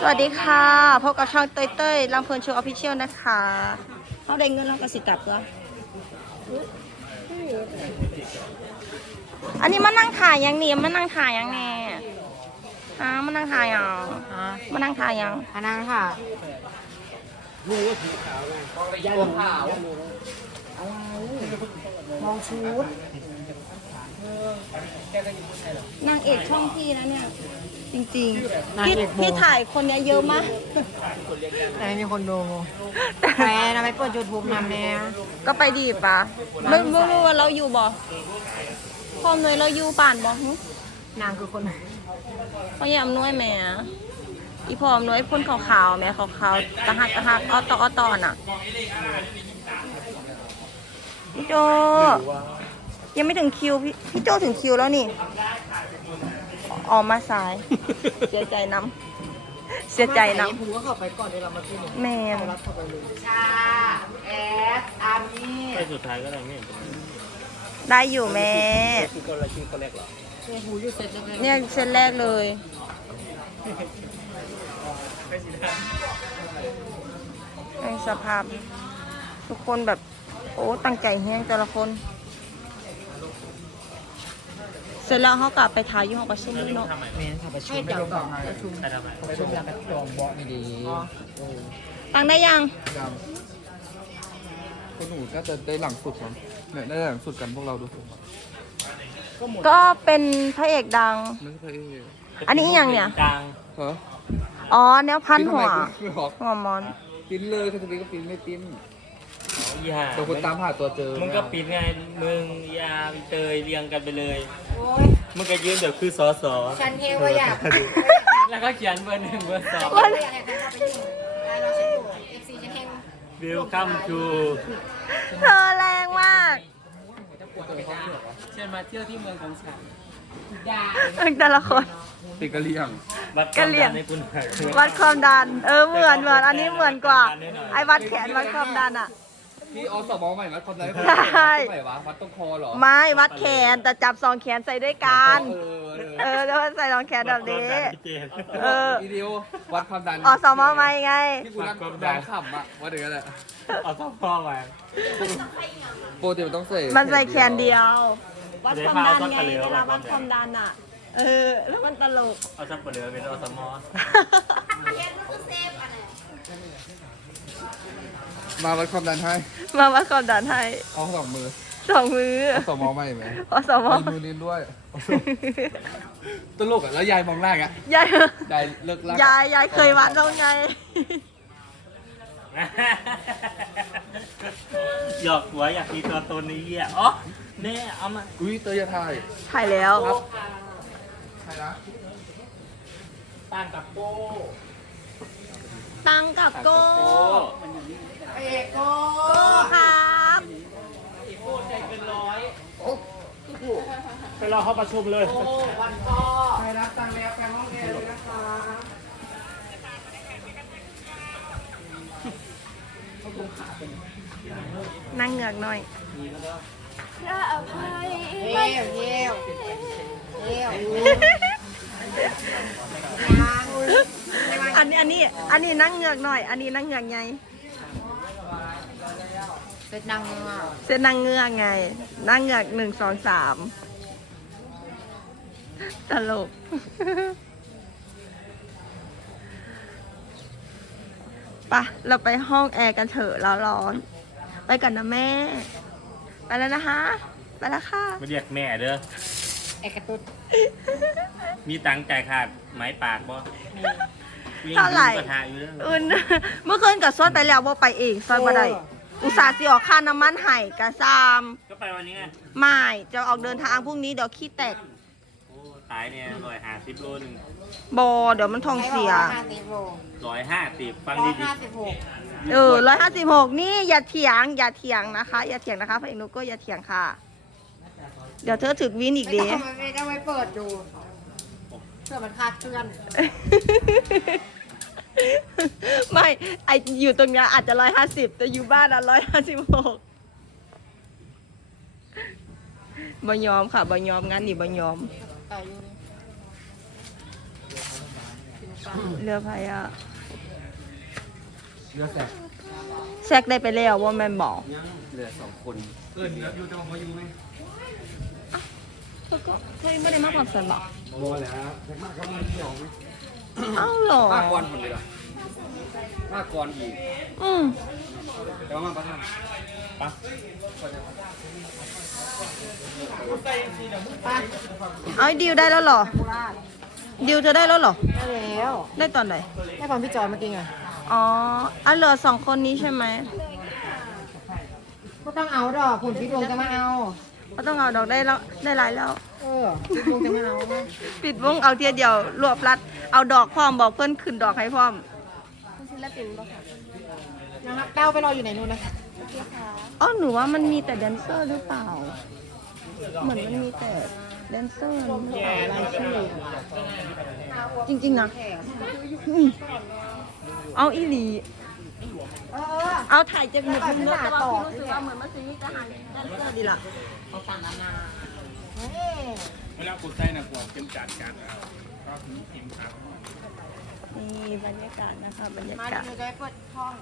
สวัสดีค่ะพบกับช่องเต้ยเต้ยลำเพลินโชว์ออฟฟิเชียลนะคะเขาได้เงินเรากระสิกลับตัวอันนี้มานั่งถ่ายยังนี่มานั่งถ่ายยังแน่ฮะมานั่งถ่ายยังฮะมานั่งถ่ายยังอันนั้นค่ะมองชุด นางเอกช่องพี่นะเนี่ย จริงๆนางพี่เอกโบ พี่ถ่ายคนเนี้ยเยอะมาก แต่ไม่มีคนดูแฟนนะไปเปิดยูทูบนำเนี่ยก็ไปดีปะไม่ไม่รู้ว่าเราอยู่บ่พร้อมเลยเราอยู่ป่านบ่หึนางคือคนไหนพยายามนวยแหม่อีพร้อมนวยพ่นขาวๆแหม่ขาวๆตะหักตะหักอ้อตออ้อตอน่ะพี่โจ ยังไม่ถึงคิวพี่พี่โจถึงคิวแล้วนี่ ออกมาสาย เสียใจน้ำเสียใจน้ผมก็เข้าไปก่อนเดี๋ยวเรามาที่หนึ่งำแม่นรับเข้าไปเลยชาแอสอาร์มี่ไปสุดท้ายก็ได้ไม่เห็นเป็นไรได้อยู่แม่คือคนละชื่อคนแรกเหรอเนี่ยหูอยู่เสร็จเลยเนี่ยเซตแรกเลยในสภาพ ทุกคนแบบ โอ้ ตั้งใจแห้งแต่ละคน เสร็จแล้วเขากลับไปถ่ายอยี่ห้องประชุมด้วยเนาะทำไมเมนค่ะประชุมไม่ลงก่อนประชุมใครทำไมประชุมแล้วก็ลองบอสดีตังได้ยังดำคนหนูก็จะได้หลังสุดมั้งเนี่ยได้หลังสุดกันพวกเราดูสิก็เป็นพระเอกดัง ไม่ใช่พระเอกอันนี้อีหยังเนี่ย กลางเหรออ๋อแนวพันหัวไม่หรอกหัวมอน ปิ้นเลยใครจะปิ้นก็ปิ้นไม่ปิ้นอีห่าแต่คนตามหาตัวเจอมึงก็ปิดไงมึงยาไปเตยเรียงกันไปเลยโอ้ย มึงก็ยืนแบบคือสอสอฉันเฮว่าอยากแล้วก็เขียนเบอร์หนึ่งเบอร์สองอยากให้ใครเข้าไปอยู่ได้เราฉันอยู่เอฟซีฉันเฮง Welcome to เธอแรงมากเชิญมาเที่ยวที่เมืองของฉันแต่ละคน ติดกะเหรี่ยงวัดกะเหรี่ยง ในคุณหาวัดความดัน เออเหมือนเหมือนอันนี้เหมือนกว่า ไอ้วัดแขนวัดความดันอะ พี่ออสมองใหม่วัดความดันใช่ใหม่วะวัดตรงคอเหรอไม่วัดแขนแต่จับสองแขนใส่ด้วยกัน เออเออเออแล้วใส่สองแขนแบบนี้ เออวิดีโอวัดความดันอสมอไม่ไง ที่กูนั่งนั่งขำอะว่าเดี๋ยวกันแหละเอาท่อพ่อมาโปรตีมันต้องใส่มันใส่แขนเดียว วัดความดันไงเดี๋ยวเวพาลาเอาวัดความดันอะ เออ แล้วมันตลก เอาซับปะเหลือเป็นอสมอ มาวัดความดันให้ มาวัดความดันให้เอาสองมือสองมืออสมองใหม่ไหมอสมอมีมือลิ้นด้วยตลกอะแล้วยายมองหน้าไงยายยายเลิกลากยายยายเคยวัดแล้วไงหยอกหัวอยากมีตัวตนในเหี้ยอ๋อเน่เอามาอุ้ยเตยอยาถ่ายถ่ายแล้วใครนะตั้งกับโก้ ตังกับโก้โก้เอกโก้โก้ครับโก้ใจเกินร้อยไปรอเขาประชุมเลยวันก็ใครรับตังค์แล้วไปห้องแอร์เลยนะคะนั่งเหงือกหน่อยเยี่ยวเยี่ยวเยี่ยว อันนี้อันนี้ อันนี้นั่งเหงือกหน่อย อันนี้นั่งเหงือกไงเสร็จนางเงือกเส้นนั่งเหงือกไง นั่งเหงือกหนึ่งสองสามตลกปะเราไปห้องแอร์กันเถอะเราร้อน ไปกันนะแม่ ไปแล้วนะคะ ไปแล้วค่ะ มาเรียกแม่เด้อเอกระตุ้นมีตังค์จ่ายขาดไหมปากบ่วิ่ง เท่าไหร่กระทะอยู่เด้ออุ่นเมื่อคืนกับซวดไปแล้วว่าไปเองซวดมาได้อุตส่าห์สิออกค่าน้ำมันไห่กะซามก็ไปวันนี้ไงไม่จะออกเดินทางพรุ่งนี้เดี๋ยวขี้แตกโอ้ตายเนี่ยร้อยห้าสิบโลหนึ่งบอเดี๋ยวมันท้องเสีย ห้าสิบโลร้อยห้าสิบฟังร้อยดีห้าสิบหกๆเออร้อยห้าสิบหกนี่อย่าเถียงอย่าเถียงนะคะ อย่าเถียงนะคะพระเอกนุกก็อย่าเถียงค่ะ เดี๋ยวเธอถึกวินอีกไม่ดี ต้องไม่ต้องไว้เปิดดู เพื่อมันคลาดเคลื่อนไม่ไออยู่ตรงเนี้ยอาจจะร้อยห้าสิบแต่อยู่บ้านอะร้อยห้าสิบหกบ่ยอมค่ะบ่ยอมงั้นนี่บ่ยอมต่ออยู่นี่เรือพายะเรือแสกแซกได้ไปแล้วว่าแม่นบอกเหลือสองคนเอออยู่อยู่จะมาอยู่ไหม เธอก็เธอยังไม่ได้มาความสันบอกโมแล้วแสกมากเขาไม่เที่ยวไหมเอ้าเหรอมากกรคนเดียวมากกรอีกอืมแต่ว่ามาประทานปะเอาไอ้ดิวได้แล้วเหรอ ดิวเธอได้แล้วเหรอ ได้แล้วได้ตอนไหน ได้ฟังพี่จอยเมื่อกี้ไงอ๋ออะเหลือสองคนนี้ใช่ไหมก็ต้องเอาดอกผลพี่ดวงจะมาเอา ก็ต้องเอาดอกได้แล้วได้หลายแล้ว เออพี่ดวงจะมาเอาปิดวงเอาเทียเดียว รวบรัด เอาดอกพร้อมบอกเพื่อนขึ้นดอกให้พร้อมนะครับเต้าไปรออยู่ไหนนู่นนะอ๋อหนูว่ามันมีแต่แดนเซอร์หรือเปล่า เหมือนมันมีแต่แดนเซอร์หรือเปล่ารายชื่อจริงๆนะอืมเอาอีหลี เออ เอาถ่ายจากหนึ่งมุมรถแต่ว่าพี่รู้สึกว่าเหมือนมันซีนี่จะหายแดนเซอร์ดีล่ะเฮ้ยเวลากดใจนะกลัวเป็นจานกันนะครับก็ถึงกินครับนี่บรรยากาศนะคะบรรยากาศเดี๋ยวจะได้เปิดห้อง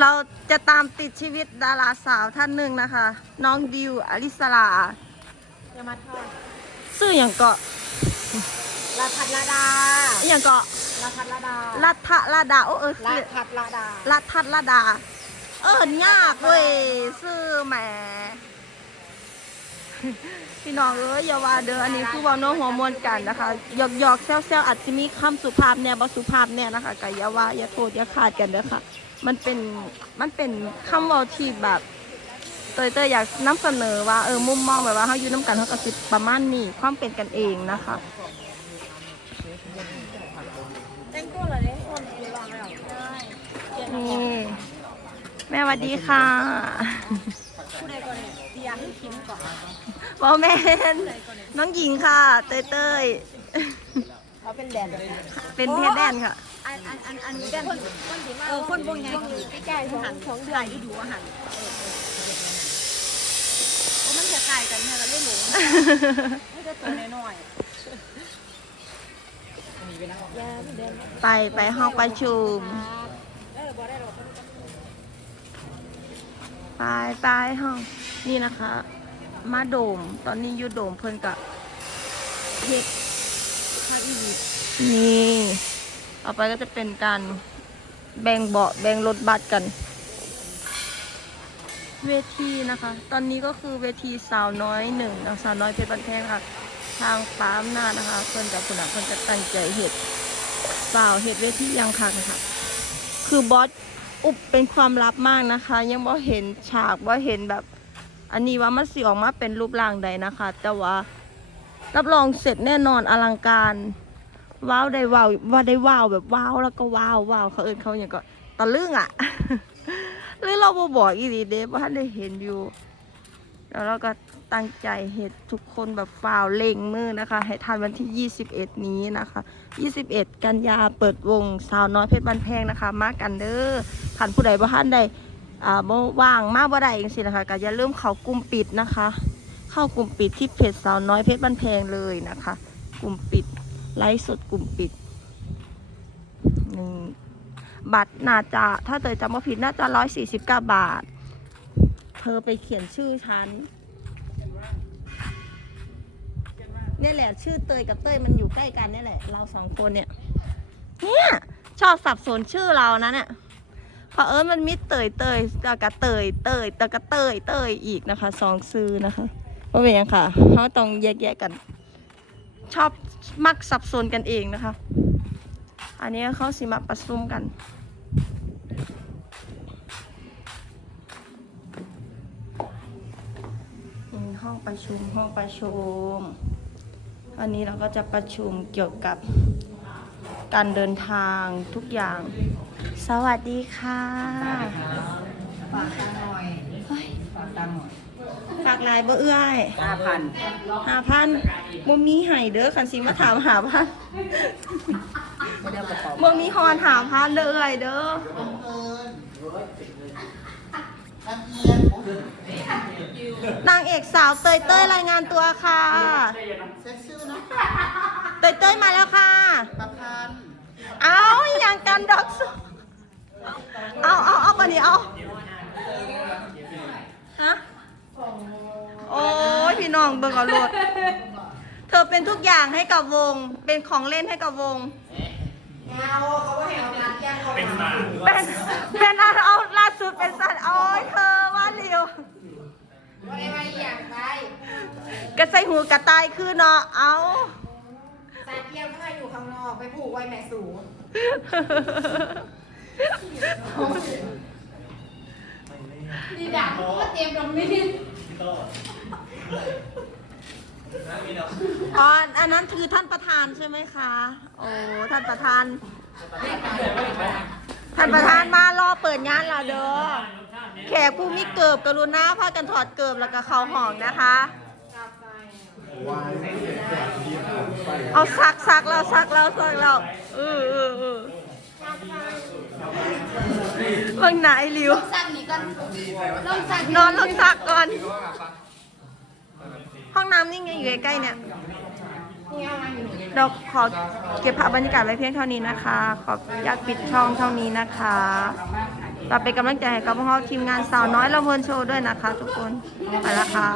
เราจะตามติดชีวิตดาราสาวท่านหนึ่งนะคะ น้องดิวอลิสลาจะมาทอดซื่ออย่างเกาะลาทัดลาดาอย่างเกาะ ลาทัดลาดาลัทธลาดาโอ้เออลาซื่อทัดลาดาลัทธัลาดา เอิญยากเว้ยซื่อแหมพี่น้องเอ้ยอย่าว่าเด้ออันนี้คือเว่าน้องหัวมวนกันนะคะหยอกหยอกๆแซวแซวๆอาจจะมีคำสุภาพแน่บ่สุภาพแน่นะคะก็อย่าว่าอย่าโทษอย่าขาดกันเด้อค่ะ มันเป็นมันเป็นคำเว้าที่แบบเตยเตยอยากนำเสนอว่าเออมุมมองแบบว่าเฮาอยู่น้ำกันเฮาก็สิประมาณนี้ความเป็นกันเองนะคะ แม่สวัสดีค่ะผู้ใดก่อนเนี่ยเตียให้คิมก่อนบอแมนน้องหญิงค่ะ เตยเตยเขาเป็นแดนเป็นเทสแดนค่ะ อันอันอันอันนี้แดนคนคนดีมากเออคนบงไงใกล้ๆของของเดือนที่ดูอาหารโอ้มันจะไกลกันเนี่ยเราเล่นหมูไม่ได้ตัวน้อยไปไปห้องประชุม เออบ่ได้หรอกไปไปห้องนี่นะคะ มาโดมตอนนี้ยูโดมเพิ่นกับเฮ็ดภาอีวินี่ต่อไปก็จะเป็นการแบ่งเบาะแบ่งรถบัสกัน เวทีนะคะ ตอนนี้ก็คือเวทีสาวน้อยหนึ่งสาวน้อยเพชรบันแพงค่ะ ทางป้ามหน้านะคะเพิ่นกับคุณอาเพิ่นจะตั้งใจเห็ดสาวเห็ดเวทียังคักนะคะ คือบอสอุบเป็นความลับมากนะคะ ยังบ่เห็นฉากว่าเห็นแบบ อันนี้ว่ามันสิออกมาเป็นรูปร่างใดนะคะ แต่ว่ารับรองเสร็จแน่นอนอลังการว้าวได้ว้าวว่าได้ว้าวแบบว้าวแล้วก็ว้าวว้าวเขาเอินเขาอย่างก็ตะลึงอะหรือเราบบอกอีหลีเด้ว่าได้เห็นอยู่ แล้วเราก็ ตั้งใจเห็ดทุกคนแบบฝ่าวเล่งมือนะคะ ให้ทันวันที่ 21 นี้นะคะ 21 กันยาเปิดวงสาวน้อยเพชรบันแพงนะคะ มากันเด้อผ่านผู้ใดบ่ทันได้อ่าบ่ว่างมาบ่ได้จังซี่นะคะก็อย่าลืมเข้ากลุ่มปิดนะคะ เข้ากลุ่มปิดที่เพจสาวน้อยเพชรบันแพงเลยนะคะ กลุ่มปิดไลฟ์สดกลุ่มปิดนี่บัตรน่าจะถ้าเตยจำไม่ผิดน่าจะ149 บาท เธอไปเขียนชื่อฉัน เนี่ยแหละ ชื่อเตยกับเต้ยมันอยู่ใกล้กันเนี่ยแหละ เราสองคนเนี่ย เนี่ยชอบสับสนชื่อเรานะเนี่ยเพราะเออมันมีเตยเตยแล้วกับเตยเตยต่ก็เตยเตยอีกนะคะสองซื้อนะคะว่าเป็นยังค่ะเขาต้องแยกแยกกัน ชอบมักสับสนกันเองนะคะ อันนี้เขาสิมาประชุมกันห้องประชุมห้องประชุม วันนี้เราก็จะประชุมเกี่ยวกับการเดินทางทุกอย่าง สวัสดีค่ะฝากตังหน่อยเฮ้ยฝากตังหน่อยฝากลายบ่เอื้อยห้าพันหาพันบ่มีไห้เด้อคันสิมาถามหาพันไม่ได้กระเป๋าบ่มีฮอนหาพันเด้อเอื้อยเด้อ นางเอกสาวเตยเต้ยรายงานตัวค่ะ เซ็ตซิลนะเตยเต้ยมาแล้วค่ะ ประธานเอาเอาเอาปะนี่เอาฮะโอ้ยพี่น้องเบิ่งเอาโลดเธอเป็นทุกอย่างให้กับวง เป็นของเล่นให้กับวงเป็นหมาเป็นเป็นอะไรเอาล่าสุดเป็นสัตว์โอ้ยเธอว่าเร็ว ว่าได้มาอย่างไร กระใส่หูกระต่ายคือเนาะเอาสายเกียวก็มาอยู่ข้างนอกไปผูกไว้แม่สูดีดักก็เตรียมตรงนี้อ๋ออันนั้นคือท่านประธานใช่ไหมคะ โอ้ท่านประธาน ท่านประธานมารอเปิดงานเราเด้อแขกผู้มีเกิบกรุณาพากันถอดเกิบแล้วก็เข้าห้องนะคะ เอาซักซักแล้วซักแล้วซักแล้วเออเออเออเบิ่งไหนลิว สั่งนี้ก่อนลองสั่งนอนลงซักก่อน ห้องน้ำนี่ไงอยู่ใกล้ๆเนี่ย เราขอเก็บภาพบรรยากาศไว้เพียงเท่านี้นะคะ ขออนุญาตปิดช่องเท่านี้นะคะเราเป็นกำลังใจให้กับพวกเราทีมงานสาวน้อยละเมินโชว์ด้วยนะคะ ทุกคน ไปละค่ะ